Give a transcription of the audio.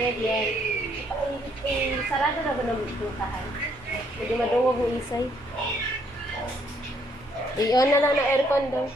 Yan, yan. Sarado na ba ng butahan? Hindi madungog mo isay. I-on na lang na aircon daw.